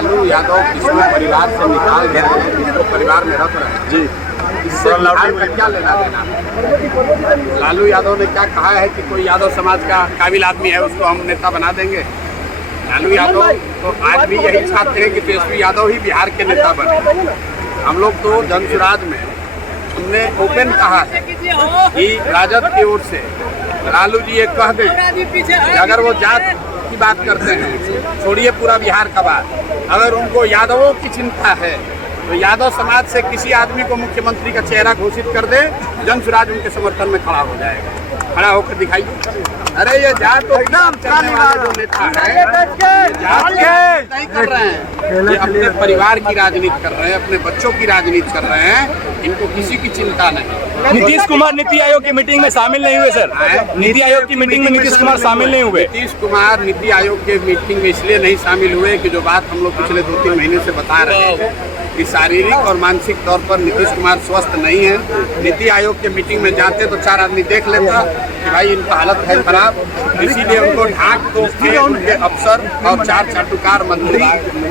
लालू यादव किसी परिवार से निकाल रहे हैं, किसको परिवार में रख रहे हैं जी, इससे बिहार का क्या लेना देना। लालू यादव ने क्या कहा है कि कोई यादव समाज का काबिल आदमी है उसको हम नेता बना देंगे। लालू यादव तो आज भी यही चाहते हैं कि तेजस्वी यादव ही बिहार के नेता बने। हम लोग तो जनसुराज में हमने ओपन कहा है कि राजद की ओर से लालू जी ये कह दें कि अगर वो जात की बात करते हैं, छोड़िए पूरा बिहार का बात, अगर उनको यादवों की चिंता है तो यादव समाज से किसी आदमी को मुख्यमंत्री का चेहरा घोषित कर दे, जनसुराज उनके समर्थन में खड़ा हो जाएगा। खड़ा होकर दिखाइए। अरे ये जात तो एकदम चलने वाले जो नेता है नहीं कर रहे हैं, ये अपने परिवार की राजनीति कर रहे हैं, अपने बच्चों की राजनीति कर रहे हैं, इनको किसी की चिंता नहीं। नीतीश कुमार नीति आयोग की मीटिंग में शामिल नहीं हुए सर। नीति आयोग की मीटिंग में नीतीश कुमार शामिल नहीं हुए। नीतीश कुमार नीति आयोग के मीटिंग में इसलिए नहीं शामिल हुए कि जो बात हम लोग पिछले 2-3 महीने से बता रहे हैं कि शारीरिक और मानसिक तौर पर नीतीश कुमार स्वस्थ नहीं है। नीति आयोग के मीटिंग में जाते तो 4 आदमी देख लेता कि भाई इनका हालत है खराब, इसीलिए उनको ढाक तो उनके अफसर और 4 चाटुकार मंत्री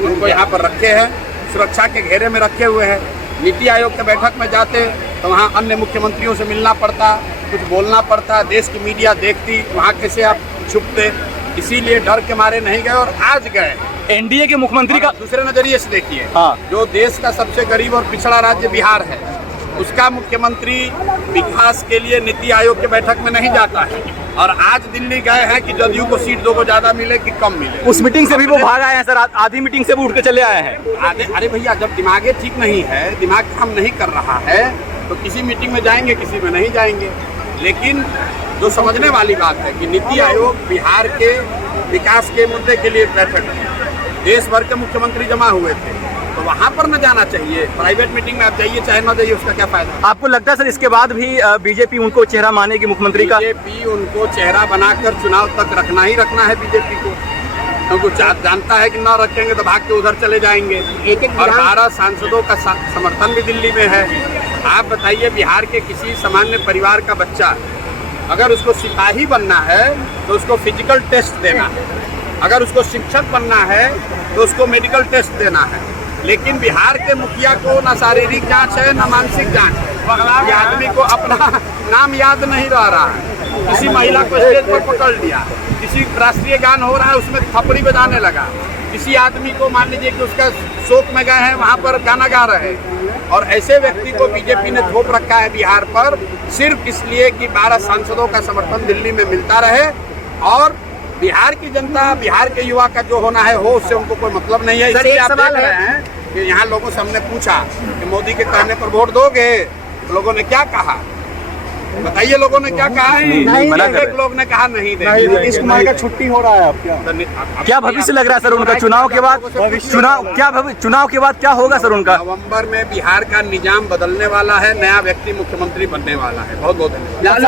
उनको यहाँ पर रखे हैं, सुरक्षा के घेरे में रखे हुए हैं। नीति आयोग के बैठक में जाते तो वहाँ अन्य मुख्यमंत्रियों से मिलना पड़ता, कुछ बोलना पड़ता, देश की मीडिया देखती, वहाँ कैसे आप छुपते, इसीलिए डर के मारे नहीं गए और आज गए। एनडीए के मुख्यमंत्री का दूसरे नजरिए से देखिए, हाँ, जो देश का सबसे गरीब और पिछड़ा राज्य बिहार है, उसका मुख्यमंत्री विकास के लिए नीति आयोग के बैठक में नहीं जाता है और आज दिल्ली गए हैं कि जदयू को सीट 2 को ज्यादा मिले कि कम मिले। उस मीटिंग से भी वो भाग आए हैं सर, आधी मीटिंग से भी उठ के चले आए हैं। अरे भैया, जब दिमागे ठीक नहीं है, दिमाग काम नहीं कर रहा है तो किसी मीटिंग में जाएंगे, किसी में नहीं जाएंगे। लेकिन जो समझने वाली बात है कि नीति आयोग बिहार के विकास के मुद्दे के लिए बैठक की, देश भर के मुख्यमंत्री जमा हुए थे, तो वहाँ पर न जाना चाहिए। प्राइवेट मीटिंग में आप जाइए चाहे न जाइए, उसका क्या फायदा। आपको लगता है सर इसके बाद भी बीजेपी उनको चेहरा मानेगी मुख्यमंत्री का? बीजेपी उनको चेहरा बनाकर चुनाव तक रखना ही रखना है बीजेपी को, क्योंकि जानता है कि न रखेंगे तो भाग के उधर चले जाएंगे। और 12 सांसदों का समर्थन भी दिल्ली में है। आप बताइए, बिहार के किसी सामान्य परिवार का बच्चा अगर उसको सिपाही बनना है तो उसको फिजिकल टेस्ट देना है, अगर उसको शिक्षक बनना है तो उसको मेडिकल टेस्ट देना है। लेकिन बिहार के मुखिया को ना शारीरिक जांच है ना मानसिक जांच है। ये आदमी को अपना नाम याद नहीं रहा है। किसी महिला को स्टेज पर पकड़ लिया, किसी राष्ट्रीय गान हो रहा है उसमें थपड़ी बजाने लगा, किसी आदमी को मान लीजिए कि उसका शोक में गए हैं वहाँ पर गाना गा रहे हैं। और ऐसे व्यक्ति को बीजेपी ने थोप रखा है बिहार पर सिर्फ इसलिए कि 12 सांसदों का समर्थन दिल्ली में मिलता रहे और बिहार की जनता, बिहार के युवा का जो होना है हो, उससे उनको कोई मतलब नहीं है। इसलिए आप देख रहे हैं कि यहाँ लोगों से हमने पूछा कि मोदी के कहने पर वोट दोगे, लोगों ने क्या कहा बताइए, लोगों ने क्या कहा है? एक लोग ने कहा नहीं देंगे। नीतीश कुमार का छुट्टी हो रहा है अब क्या भविष्य लग रहा है सर उनका चुनाव के बाद? चुनाव के बाद क्या होगा सर उनका? नवंबर में बिहार का निजाम बदलने वाला है, नया व्यक्ति मुख्यमंत्री बनने वाला है। बहुत बहुत धन्यवाद।